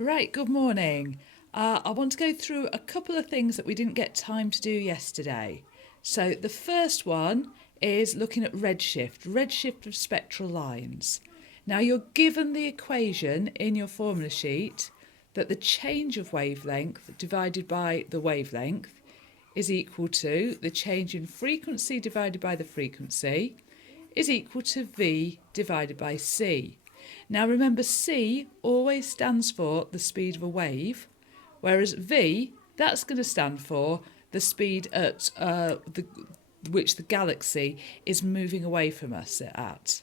Right, good morning. I want to go through a couple of things that we didn't get time to do yesterday. So the first one is looking at redshift of spectral lines. Now you're given the equation in your formula sheet that the change of wavelength divided by the wavelength is equal to the change in frequency divided by the frequency is equal to V divided by C. Now remember, C always stands for the speed of a wave, whereas V, that's going to stand for the speed at which the galaxy is moving away from us at.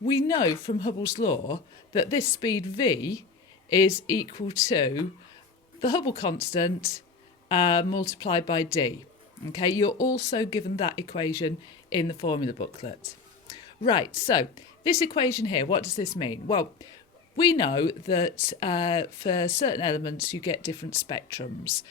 We know from Hubble's law that this speed V is equal to the Hubble constant multiplied by D. Okay, you're also given that equation in the formula booklet. Right, so this equation here, what does this mean? Well, we know that for certain elements you get different spectrums,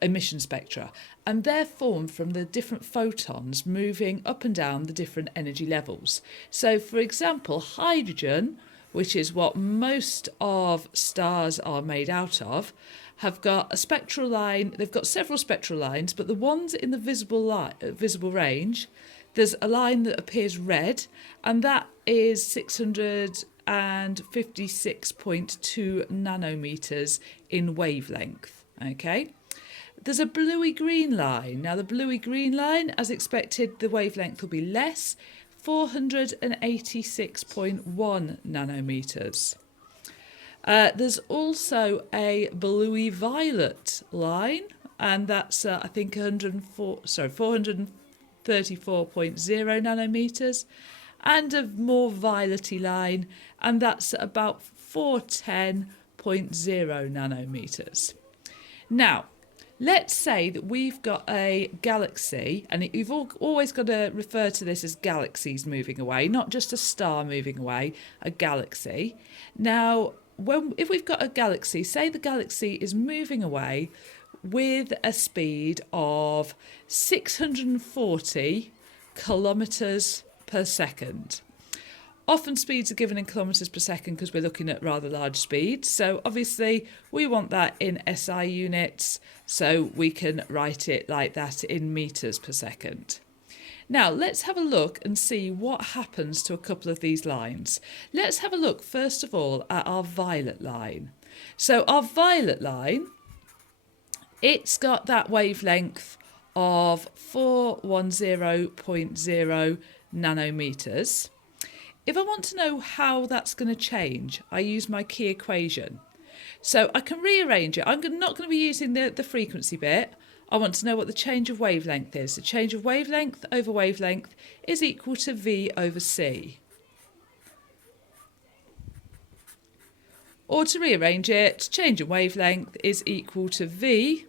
emission spectra, and they're formed from the different photons moving up and down the different energy levels. So, for example, hydrogen, which is what most of stars are made out of, have got a spectral line. They've got several spectral lines, but the ones in the visible range, there's a line that appears red, and that is 656.2 nanometers in wavelength. Okay. There's a bluey-green line. Now, the bluey-green line, as expected, the wavelength will be less, 486.1 nanometers. There's also a bluey-violet line, and that's, I think, 434.0 nanometers, and a more violetty line, and that's about 410.0 nanometers. Now, let's say that we've got a galaxy, and you've always got to refer to this as galaxies moving away, not just a star moving away, a galaxy. Now, if we've got a galaxy, say the galaxy is moving away with a speed of 640 kilometres per second. Often speeds are given in kilometres per second because we're looking at rather large speeds. So obviously we want that in SI units, so we can write it like that in metres per second. Now let's have a look and see what happens to a couple of these lines. Let's have a look first of all at our violet line. So our violet line, it's got that wavelength of 410.0 nanometers. If I want to know how that's going to change, I use my key equation. So I can rearrange it. I'm not going to be using the frequency bit. I want to know what the change of wavelength is. The change of wavelength over wavelength is equal to V over C. Or to rearrange it, change in wavelength is equal to V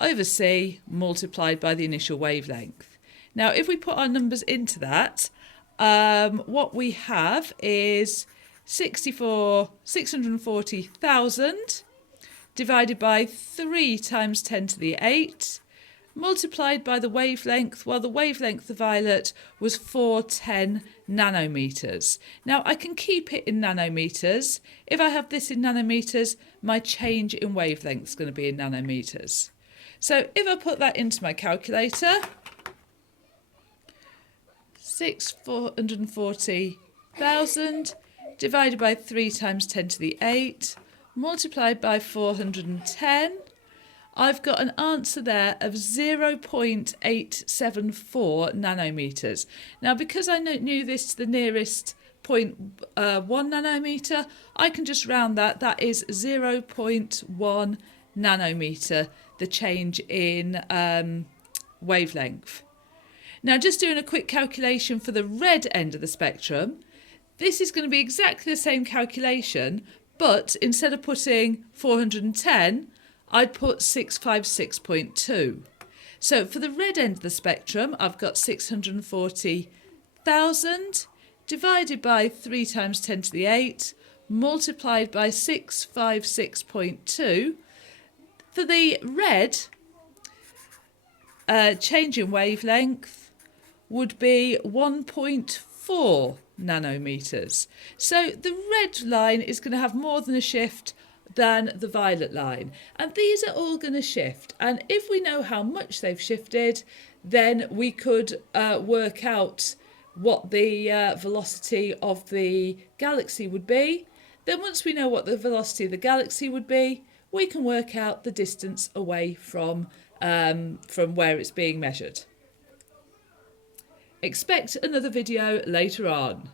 over C multiplied by the initial wavelength. Now, if we put our numbers into that, what we have is 640,000 divided by 3 times 10 to the 8, multiplied by the wavelength. Well, the wavelength of violet was 410 nanometers. Now, I can keep it in nanometers. If I have this in nanometers, my change in wavelength is going to be in nanometers. So if I put that into my calculator, 640,000 divided by 3 times 10 to the 8, multiplied by 410, I've got an answer there of 0.874 nanometers. Now, because I knew this to the nearest 0.1 nanometer, I can just round that. That is 0.1 nanometer, the change in wavelength. Now, just doing a quick calculation for the red end of the spectrum, this is going to be exactly the same calculation, but instead of putting 410, I'd put 656.2. So for the red end of the spectrum, I've got 640,000 divided by 3 times 10 to the 8, multiplied by 656.2. For the red, change in wavelength would be 1.4 nanometers. So the red line is going to have more than a shift than the violet line. And these are all going to shift. And if we know how much they've shifted, then we could work out what the velocity of the galaxy would be. Then once we know what the velocity of the galaxy would be, we can work out the distance away from where it's being measured. Expect another video later on.